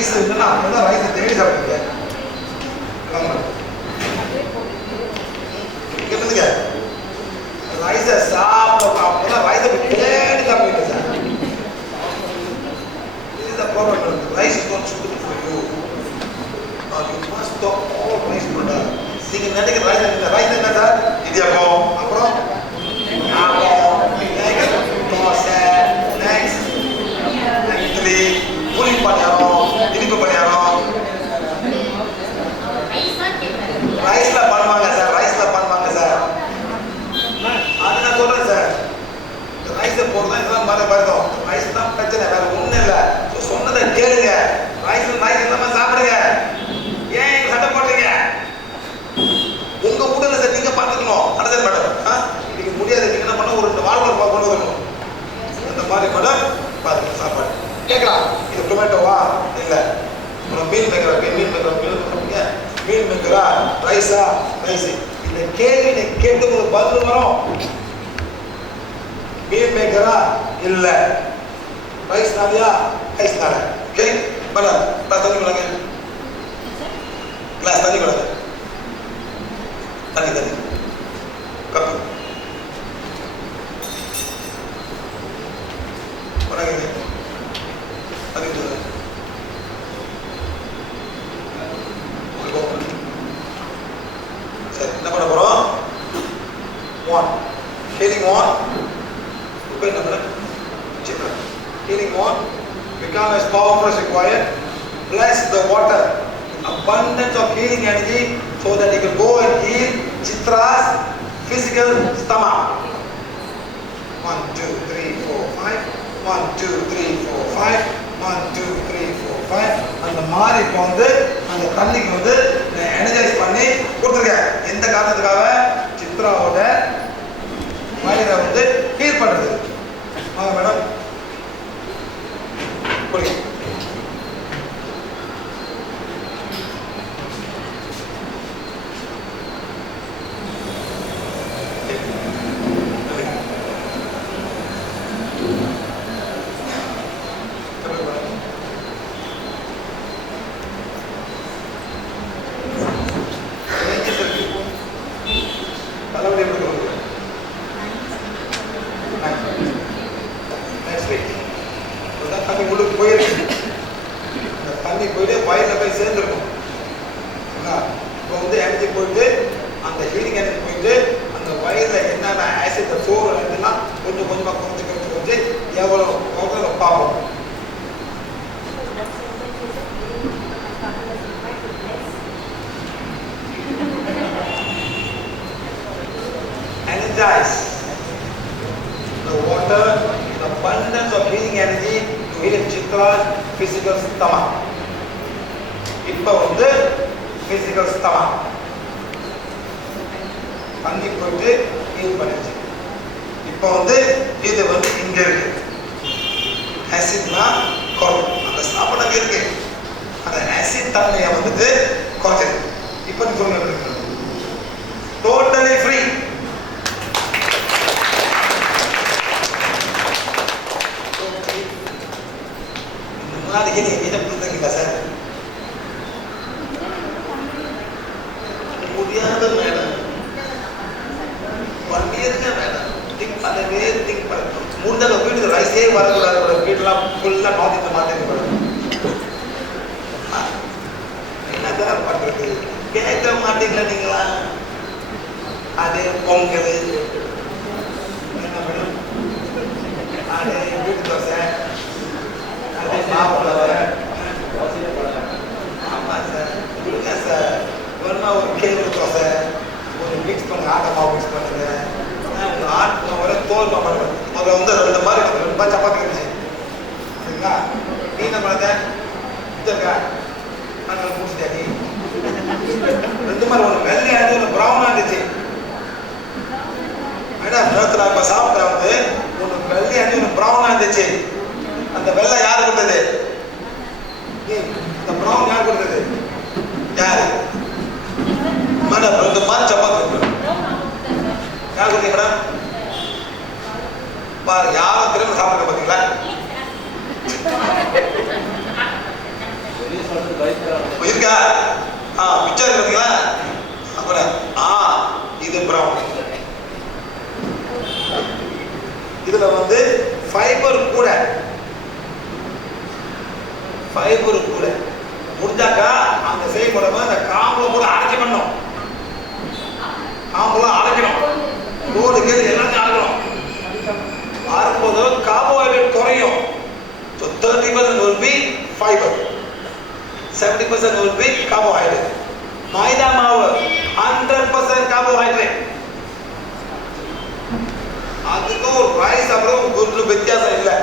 Rice இல்லைன்னா அப்பதான் rice தேடி சாப்பிடுங்க. கேட்டுங்க, ரைஸை சாப்பிட அப்பதான் ரைஸை தேடி சாப்பிடுங்க sir. This is the problem. Rice is not suitable for you. You must stop all rice product. நீங்க நினைக்கிற ரைஸ் என்ன சார்? இடியாப்பம், அப்புறம் தோசை, இட்லி, பூரி பணியாரம், இனிப்பு பணியாரம் ரைஸ்ல பண்ணுவாங்க சார். ரைஸ்ல பண்ணுவாங்க சார். அது நான் சொல்றேன் சார். ரைஸை போடுறதா இதெல்லாம் வருதோம். ரைஸ் தான் பிரச்சனை, வேற ஒண்ணும் இல்லை. சொன்னதை கேளுங்க. ரைஸ் இல்லாம சாப்பிடுங்க. ஏன் எங்க சண்டை போடுறீங்க? உங்க உடலை சார் நீங்க பார்த்துக்கணும். அடசன் மேடம் இன்னைக்கு முடியாது. நீங்க என்ன பண்ண ஒரு வாழ்க்கை கொண்டு வரணும். அந்த மாதிரி மேடம் பாருங்க சாப்பாடு கேட்கலாம். இது டொமேட்டோவா இல்ல மீன் மேக்கரா? மீன் மேக்கரா? ரைஸா? ரைஸ். இந்த கேள்வி நீ கேட்டு ஒரு பதில் வரும். மீன் மேக்கரா? இல்ல. ரைஸ் நாளையா? ரைஸ் நாளை. ஓகே மேடம் தண்ணி கொடுங்க. கிளாஸ் தண்ணி கொடுங்க. தண்ணி கப்பு வணக்கங்க. தண்ணி கொடுங்க. சரி என்ன பண்ண போறோம்? Healing on. இப்போ என்ன பண்ண? சின்ன healing on. Become as powerful as required. Bless the water. Abundance of healing energy so that you can go and heal Chitra's physical stomach. 1, 2, 3, 4, 5. 1, 2, 3, 4, 5. 1, 2, 3, 4, 5. அந்த மாதிரி இப்போ வந்து அந்த தண்ணிக்கு வந்து எனர்ஜைஸ் பண்ணி கொடுத்துருக்கேன். எந்த காரணத்துக்காக? சித்ராவோட வயிறை வந்து ஹீல் பண்ணுறது. வாங்க மேடம் குடிங்க. தண்ணி உள்ளுக்கு போயிருக்கு. இந்த தண்ணி போயிட்டு வயலில் போய் சேர்ந்துருக்கும். இப்போ வந்து எனர்ஜி போயிட்டு அந்த ஹீலிங் எனர்ஜி போயிட்டு அந்த வயலில் என்னென்ன ஆசிட் சோறு இருந்துன்னா கொஞ்சம் கொஞ்சமாக குறைஞ்சி எவ்வளோ பார்ப்போம். Energize the water, the abundance of healing energy to heal Chitra's physical stomach. இப்போ வந்து physical stomach தண்ணி போயிட்டு ஹீல் பண்ணிடுச்சு. இப்போ வந்து இது வந்து இங்க இருக்கு. ஆசிட்னா குறையும். அந்த சாப்பாடு இருக்கு. அந்த ஆசிட் தன்மையை வந்துட்டு குறைச்சிருக்கு. இப்போ நீ சொல்லுங்க டோட்டலி ஃப்ரீ. முன்னாடி என்ன புரிஞ்சுங்களா சார்? முடியாத மேடம் 1 இயர்ங்க மேடம். திங்க் பண்ணவே திங்க் பண்ண மூணு வீட்டுக்கு ரைஸே வரக்கூடாது. வீட்டுலாம் ஃபுல்லாக மாற்றிட்டு மேடம் என்ன சார் பண்ணுறது? கேட்க மாட்டீங்களா நீங்களா? அதே பொங்கல் என்ன மேடம், அதே வீட்டு தோசை, அதே சாப்பிட. ஆமாம் சார் கொடுங்க சார். வேணுமா ஒரு கேள்வி தோசை ஒரு மிக்ஸ் பண்ணுங்க. ஆட்டை மாவு மிக்ஸ் பண்ணுங்க. ஆட்டு ஒரே தோல் பண்ணுங்க. அதில் வந்து 2 மாதிரி 2 மாதிரி சப்பாத்தி இருந்துச்சு சரிங்களா? நீ என்ன பண்ணத இருக்கா? நான் முடிச்சுட்டேன். நீ 2 மாதிரி ஒன்று வெள்ளையாக ஒன்று ப்ரௌனாக இருந்துச்சு மேடம். நேரத்தில் இப்போ சாப்பிட்டா வந்து ஒன்று வெள்ளையாக ஒன்று ப்ரௌனாக இருந்துச்சு. அந்த வெள்ளை யார் கொடுத்தது? இந்த ப்ரௌன் யார் கொடுத்தது? யாரு மேடம்? 2 மாதிரி சப்பாத்தி யார் கொடுத்தீங்க மேடம்? பாரு யாரும் திரும்ப சாப்பிடுங்க பார்த்தீங்களா? ஃபைபர் கூட முடிஞ்சாக்கா அந்த செய்யப்படும் அந்த காம்புல கூட அரைச்சி பண்ணணும். காம்பெல்லாம் அரைக்கணும், ரோடு கேது எல்லாத்தையும் அரைக்கணும். அரைக்கும்போது கார்போஹைட்ரேட் குறையும். So 30% will be fiber, 70% will be carbohydrate. மைதா மாவு 100% carbohydrate. அதுக்கும் ரைஸ் அப்புறம் ஒரு வித்தியாசம் இல்லை.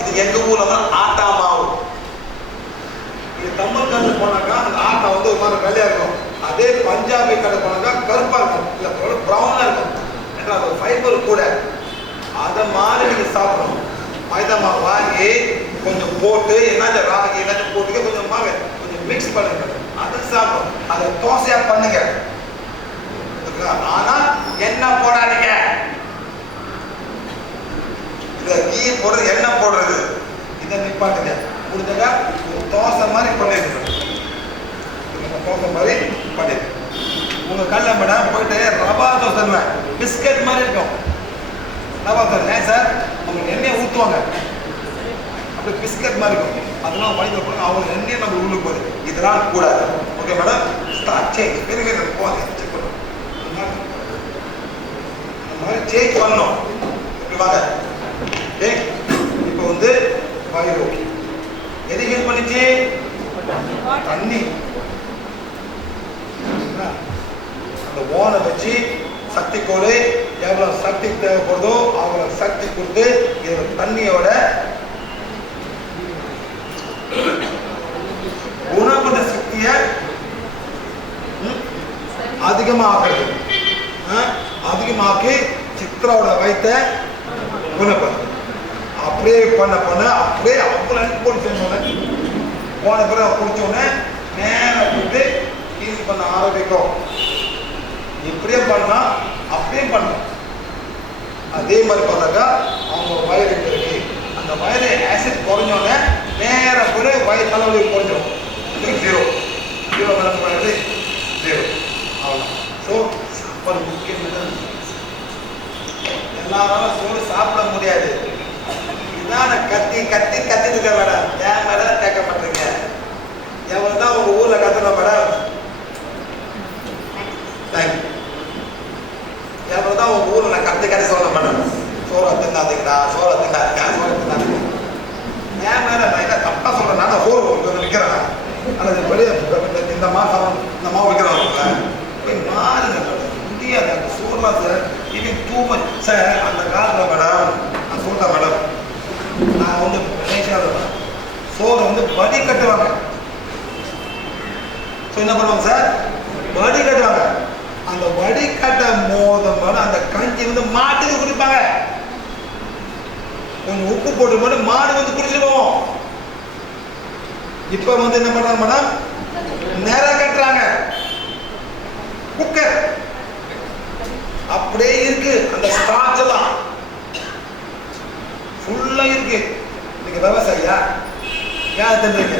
இது எங்க ஊர்ல ஆட்டா மாவு. இது தமிழ் கடை போனாக்கா அந்த ஆட்டா வந்து ஒரு மாதிரி வெள்ளையா இருக்கும். அதே பஞ்சாபி கடை போனாக்கா கருப்பா இருக்கும், இல்ல ப்ரௌனா இருக்கும். ஏன்னா அது ஃபைபர் கூட. அதை மாதிரி நீங்க சாப்பிடணும். மைதா மாவு வாங்கி கொஞ்சம் போட்டு என்ன ராகி எல்லாத்தையும் போட்டு கொஞ்சம் மாவு கொஞ்சம் மிக்ஸ் பண்ணுங்க, அதை சாப்பிடும். அதை தோசையா பண்ணுங்க. ஆனா எண்ணெய் போடாதீங்க. இத கீ போடுறது எண்ணெய் போடுறது இதை நிப்பாட்டுங்க. முடிஞ்சா ஒரு தோசை மாதிரி பண்ணிடுங்க. தோசை மாதிரி பண்ணிடுங்க. உங்க கல்ல மேடம் போயிட்டு ரவா தோசை பிஸ்கட் மாதிரி இருக்கும். ரவா தோசை ஏன் சார் அவங்க எண்ணெயை ஊற்றுவாங்க, அப்படி பிஸ்கட் மாதிரி இருக்கும். அதெல்லாம் வழி போடுங்க. அவங்க எண்ணெயை நம்ம உள்ளுக்கு போகுது. இதெல்லாம் கூடாது. Okay madam, start change. பெரிய போவாங்க செக் பண்ணுவோம். இந்த மாதிரி சேஞ்ச் பண்ணணும். ஓகேவாங்க. ஓகே, இப்போ வந்து வயிறு எது ஹீட் பண்ணிச்சு? தண்ணி. அந்த ஓனை வச்சு சக்தி கோடு எவ்வளவு சக்தி தேவைப்படுதோ அவ்வளவு சக்தி கொடுத்து இதோட தண்ணியோட குணப்படுத்த சக்தியை அதிகமாக்குறது. அதிகமாக்கி சித்ராவோட வயிற்ற குணப்படுது. அப்படியே பண்ண அப்படியே அவ்வளோ போட்டு போன பிறகு குடிச்சோடனே நேரம் போட்டு ஹீல் பண்ண ஆரம்பிக்கும். இப்படியே பண்ணலாம், அப்படியே பண்ணலாம். அதே மாதிரி பண்ணாக்கா அவங்க வயிறு இருக்கு. அந்த வயிறு ஆசிட் குறைஞ்சோடனே நேரம் போய் வயிறு தலைவலி குறைஞ்சிடும். ஜீரோ ஜீரோ வயிறு ஜீரோ. அவ்வளோ. ஸோ சாப்பாடு முக்கியம். எல்லாரும் சோறு சாப்பிட முடியாது. இதான் கத்தி கத்தி கத்திட்டு இருக்க மேடம். ஏன் மேடம் கேட்க மாட்டீங்க? எவ்வளவு தான் உங்க ஊர்ல கத்துற மேடம்? தேங்க்யூ. எவ்வளவுதான் உங்க ஊர்ல நான் கத்தி கத்தி சொல்ல மேடம். சோறை தின்னாதீங்கடா, சோறை தின்னாதீங்க, சோறை தின்னாதீங்க. ஏன் மேடம் நான் என்ன தப்பா சொல்றேன்? நான் சோறு உங்களுக்கு விற்கிறேன். அல்லது வெளியே இந்த மாசம் இந்த மாவு விற்கிறவங்க போய் மாறுங்க மேடம். முடியாது அந்த சோறுலாம் சார். இது டூ மச் சார். அந்த காலத்தில் மேடம் நான் சொல்றேன் மேடம், நான் வந்து சோறை வந்து வடி கட்டுவாங்க. ஸோ என்ன பண்ணுவாங்க சார்? வடி கட்டுவாங்க. அந்த வடி கட்ட மோதம் அந்த கஞ்சி வந்து மாட்டுக்கு குடிப்பாங்க. கொஞ்சம் உப்பு போட்டு போட்டு மாடு வந்து குடிச்சிருவோம். இப்ப வந்து என்ன பண்றாங்க மேடம்? நேர கட்டுறாங்க. குக்கர் அப்படியே இருக்கு. அந்த ஸ்டார்ச் எல்லாம் ஃபுல்லா இருக்கு. நீங்க விவசாயியா? ஏன் தெரிஞ்சுக்க?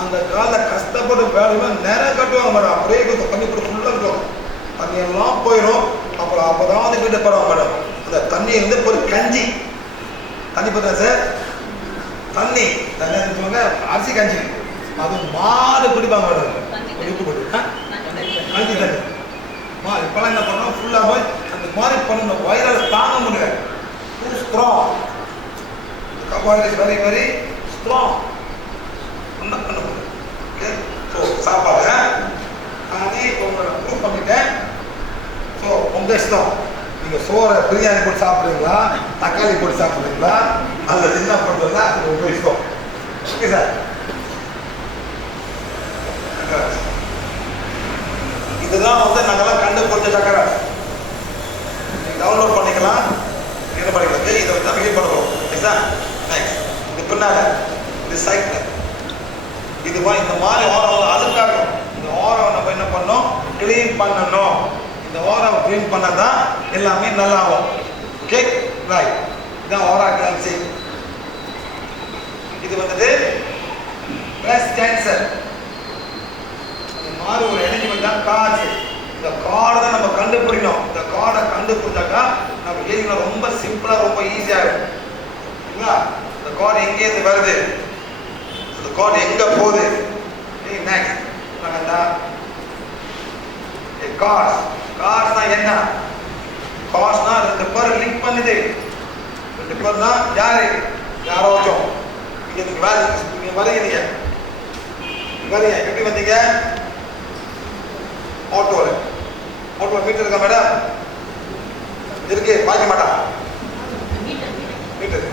அந்த கால கஷ்டப்பட்டு வேலை நேர கட்டுவாங்க மேடம். அப்படியே கொஞ்சம் தண்ணி போட்டு ஃபுல்லா இருக்கும். தண்ணி எல்லாம் போயிடும். அப்புறம் அப்பதான் வந்து வீட்டு போடுவாங்க மேடம். அந்த தண்ணி வந்து ஒரு கஞ்சி தண்ணி பார்த்தா சார். தண்ணி தண்ணி சொல்லுவாங்க அரிசி கஞ்சி. அது மாடு குடிப்பாங்க மேடம். உப்பு போட்டு கஞ்சி தண்ணி. இப்பெல்லாம் என்ன பண்ணோம்? ஃபுல்லா போய் அந்த மாதிரி பண்ணணும். வைரஸ் தாங்க முடியல. Too strong. Carbohydrate very very strong. பண்ண முடியும். ஓகே, ஸோ சாப்பாடு நானே உங்களை ப்ரூவ் பண்ணிட்டேன். ஸோ உங்க இஷ்டம். நீங்க சோறை பிரியாணி போட்டு சாப்பிடுறீங்களா, தக்காளி போட்டு சாப்பிடுறீங்களா, அல்லது என்ன பண்றதுன்னா அது உங்க இஷ்டம். Okay sir. இதுதான் வந்து நாங்கெல்லாம் கண்டுபிடிச்ச சக்கரை. டவுன்லோட் பண்ணிக்கலாம். இது பண்ணிக்கலாம். இதை வந்து நம்ம பண்ணுறோம். நெக்ஸ்ட் இது பின்னால இது சைக்கிள். இதுவா இந்த மாதிரி ஓரம் அதுக்காகும். இந்த ஓரம் நம்ம என்ன பண்ணோம்? கிளீன் பண்ணணும். இந்த ஓரம் கிளீன் பண்ணாதான் எல்லாமே நல்லா ஆகும். Okay right. இதான் ஓரா கிளன்சி. இது வந்துட்டு பிரஸ்ட் கேன்சர். இந்த மாதிரி ஒரு எனர்ஜி தான் கார்டு. இந்த கார்டை தான் நம்ம கண்டுபிடிக்கணும். இந்த கார்டை கண்டுபிடிச்சாக்கா நம்ம ஏரியா ரொம்ப சிம்பிளா ரொம்ப ஈஸியா இருக்கும். இந்த கார்டு எங்கேருந்து வருது, அந்த கார்டு எங்க போகுது. நெக்ஸ்ட் கார்ட்ஸ்னா என்ன? கார்ட்ஸ்னா ரெண்டு பேர் லிங்க் பண்ணுது. ரெண்டு பேர்னா யாரு? யாராச்சும் இங்க நீங்க வேலை நீங்க வரீங்க வரீங்க எப்படி வந்தீங்க? ஆட்டோல. ஆட்டோல மீட்டர் இருக்கா மேடம்? இருக்கு, பாய்க்க மாட்டான் மீட்டர்.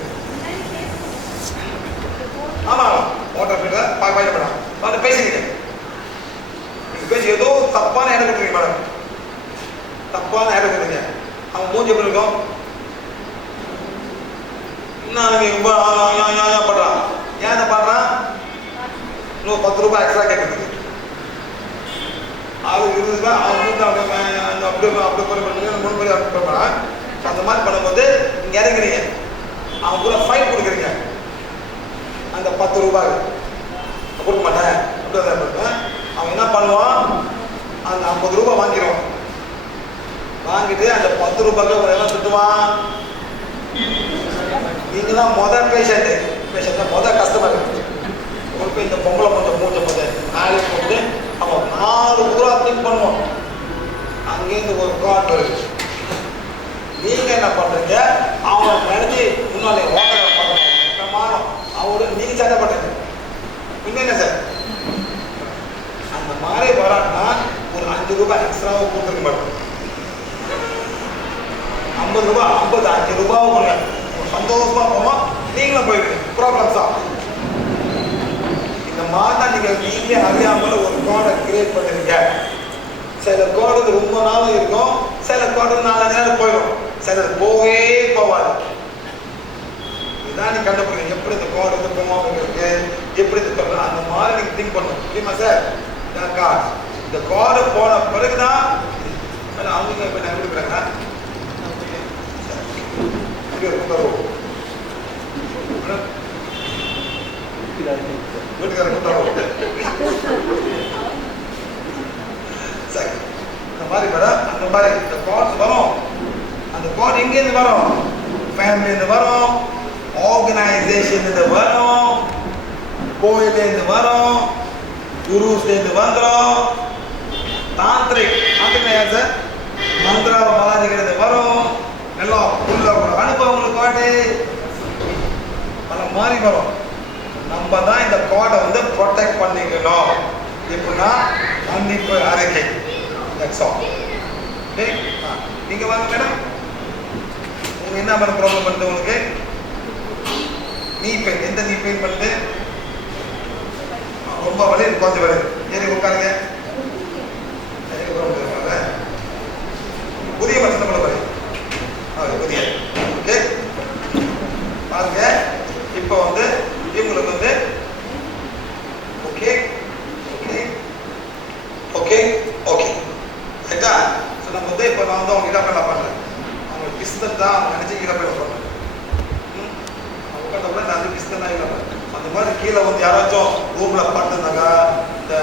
ஆமா ஆட்டோ மீட்டர் பாய்க்க மாட்டான். வந்து பேசிக்கிறேன், நீங்க பேசி ஏதோ தப்பான இடம் கொடுக்குறீங்க மேடம், தப்பான இடம் கொடுக்குறீங்க. அவன் மூஞ்சி எப்படி இருக்கும்? என்ன பண்றான்? ஏன் பண்றான்? இன்னும் 10 ரூபாய் எக்ஸ்ட்ரா கேட்கறது. ஆளு 20 ரூபாய் அவன் அந்த மாதிரி பண்ணும்போது நீங்க இறங்குறீங்க, அவன் கூட ஃபைன் கொடுக்குறீங்க. அந்த 10 ரூபாய் கொடுக்க மாட்டேன் அப்படிதான். அவன் என்ன பண்ணுவான்? அந்த 50 ரூபாய் வாங்கிடுவான். வாங்கிட்டு அந்த 10 ரூபாய்க்கு ஒரு எல்லாம் திட்டுவான். நீங்க தான் முதல் பேஷண்ட் முதல் கஸ்டமர். ஒரு போய் இந்த பொம்பளை கொஞ்சம் மூஞ்ச போது நாளைக்கு போட்டு அவன் 4 ரூபா திங்க் பண்ணுவான். அங்கேருந்து ஒரு கார்டு வருது. நீங்க என்ன பண்றீங்க? அவன் நினைச்சு முன்னாலே பண்ணணும் அவரோட நீங்க சட்டை பண்றீங்க. என்ன சார் அந்த மாதிரி வரான்னா ஒரு 5 ரூபாய் எக்ஸ்ட்ராவை கொடுத்துருக்க மாட்டோம். 50 ரூபாய் 5 ரூபாவும் கொடுங்க. சந்தோஷமா போவோம். நீங்களும் போயிடுங்க. ப்ராப்ளம் தான். இந்த மாதிரி தான் நீங்களே அறியாமல் ஒரு கார்டை கிரியேட் பண்ணுறீங்க. சில கார்டு ரொம்ப நாளும் இருக்கும், சில கார்டு 4 நேரம் போயிடும், சிலது போகவே போவாது. இதுதான் நீ கண்டுபிடிங்க. எப்படி இந்த கார்டு வந்து போவாங்கிறது, எப்படி இது பண்ணலாம், அந்த மாதிரி நீங்க திங்க் பண்ணணும். புரியுமா சார்? கார்டு இந்த கார்டு போன பிறகுதான் அவங்க இப்ப நான் கொடுக்குறாங்க வீட்டுக்காரங்க சரி இந்த மாதிரி மேடம் அந்த மாதிரி இந்த கார்ட்ஸ் வரும். அந்த கார்டு எங்கேருந்து வரும்? ஃபேமிலியிருந்து வரும், ஆர்கனைசேஷன்லேருந்து வரும், கோயிலேருந்து வரும், குருஸ்லேருந்து வந்துடும், தாந்திரிக் யார் சார்? மந்திராவை பாதிக்கிறது வரும். எல்லாம் உள்ள அனுபவங்களுக்கு காட்டு அந்த மாதிரி வரும். நம்ம தான் இந்த கார்டை வந்து ப்ரொடெக்ட் பண்ணிக்கணும். எப்படின்னா மன்னிப்பு அறிக்கை. நீங்க வாங்க மேடம். உங்க என்ன மாதிரி ப்ராப்ளம் பண்ணுது? உங்களுக்கு நீ பெயின், எந்த நீ பெயின் பண்ணுது? ரொம்ப வலி, கொஞ்சம் வருது. ஏறி உட்காருங்க. புதிய மனுஷன் பண்ண பாருங்க. புதிய ஓகே பாருங்க. இப்போ வந்து இவங்களுக்கு வந்து ஓகே ஓகே ஓகே ஓகே ரைட்டா? ஸோ நம்ம வந்து இப்போ நான் வந்து அவங்க இடப்பெல்லாம் பண்ணுறேன். அவங்க பிஸ்தன் தான் அவங்க நினச்சி இடப்பெல்லாம் பண்ணுறேன். அவங்க உட்காந்தப்பட நான் வந்து பிஸ்தன் தான் இல்லை. அந்த மாதிரி கீழே வந்து யாராச்சும் ரூமில் படுத்துருந்தாங்க, இந்த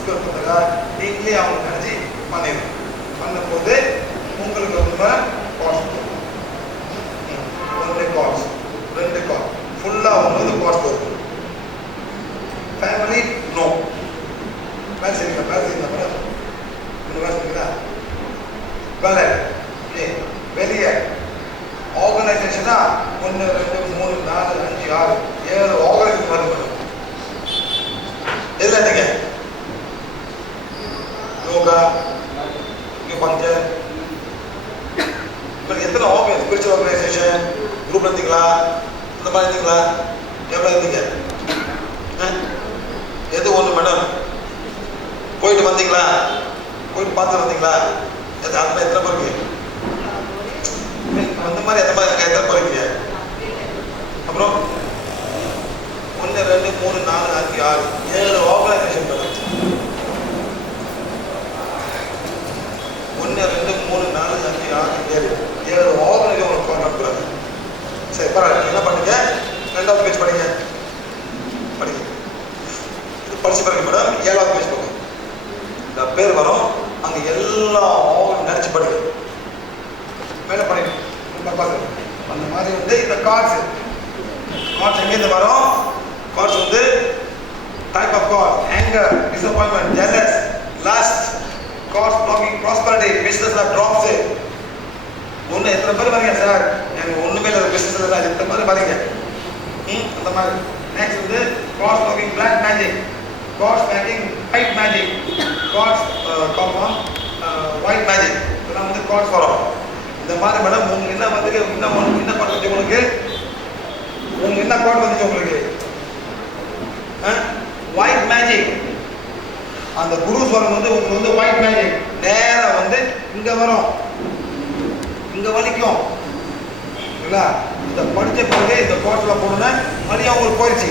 ஸ்கூல் பண்ணாங்க, நீங்களே அவங்க நினச்சி பண்ணிடுங்க. பண்ணும்போது உங்களுக்கு ரொம்ப காஸ்ட் ரெண்டு காஸ்ட் ஃபுல்லாக வந்து காஸ்ட் வரும். ஃபேமிலி நோ வேலை செய்யுங்க, வேலை செய்யுங்க மேடம். இந்த வேலை செய்யுங்களா? வேலை ஓகே. வெளியே ஆர்கனைசேஷனா 1 2 3 4 5 6 7 ஆர்கனைசேஷன் வருது மேடம். எதில் நீங்க யோகா பஞ்ச எத்தனை ஆர்கனைஸ் ஸ்பிரிச்சுவல் ஆர்கனைசேஷன் குரூப்ல இருந்தீங்களா? இந்த மாதிரி இருந்தீங்களா? எவ்வளோ இருந்தீங்க? எது ஒன்று மேடம்? போயிட்டு வந்தீங்களா? போயிட்டு பார்த்து வந்தீங்களா? அந்த மாதிரி எத்தனை போறீங்க? அந்த மாதிரி எத்தனை போறீங்க? அப்புறம் 1 2 3 4 5 6 7 ஆர்கனைசேஷன் மேடம். 1 2 3 4 5 6 7 ஆர்கனைசேஷன் நடத்துறாங்க. சரி பரவாயில்ல. என்ன பண்ணுங்க? 2வது பேஜ் படிங்க. படிங்க. இது படிச்சு பாருங்க மேடம். 7வது பேஜ் போங்க. இந்த பேர் வரும். அங்கே எல்லாம் நினைச்சு படிங்க. மேலே படிங்க. பாருங்க அந்த மாதிரி வந்து இந்த கார்ட்ஸ் கார்ட்ஸ் எங்கேருந்து வரும்? கார்ட்ஸ் வந்து type of cords anger, disappointment, jealous, lust, cords blocking prosperity, business drops. ஒன்று எத்தனை பேர் வரீங்க சார்? எனக்கு ஒன்றுமே இல்லை பிஸ்னஸ் இல்லை, எத்தனை பேர் வரீங்க? அந்த மாதிரி. நெக்ஸ்ட் வந்து cords blocking black magic, cords making white magic, cords compound white magic. இதெல்லாம் வந்து கார்ட்ஸ் வரும். இந்த மாதிரி மேடம் உங்களுக்கு என்ன வந்து என்ன கார்டு வந்துச்சு உங்களுக்கு? உங்களுக்கு என்ன கார்டு வந்துச்சு உங்களுக்கு? white magic. அந்த குருஸ் வரும் வந்து உங்களுக்கு வந்து white magic நேராக வந்து இங்கே வரும், இங்கே வலிக்கும். இல்லைங்களா? இந்த படித்த பிறகு இந்த கோட்டில் போடணும் மதியம் உங்களுக்கு போயிடுச்சு.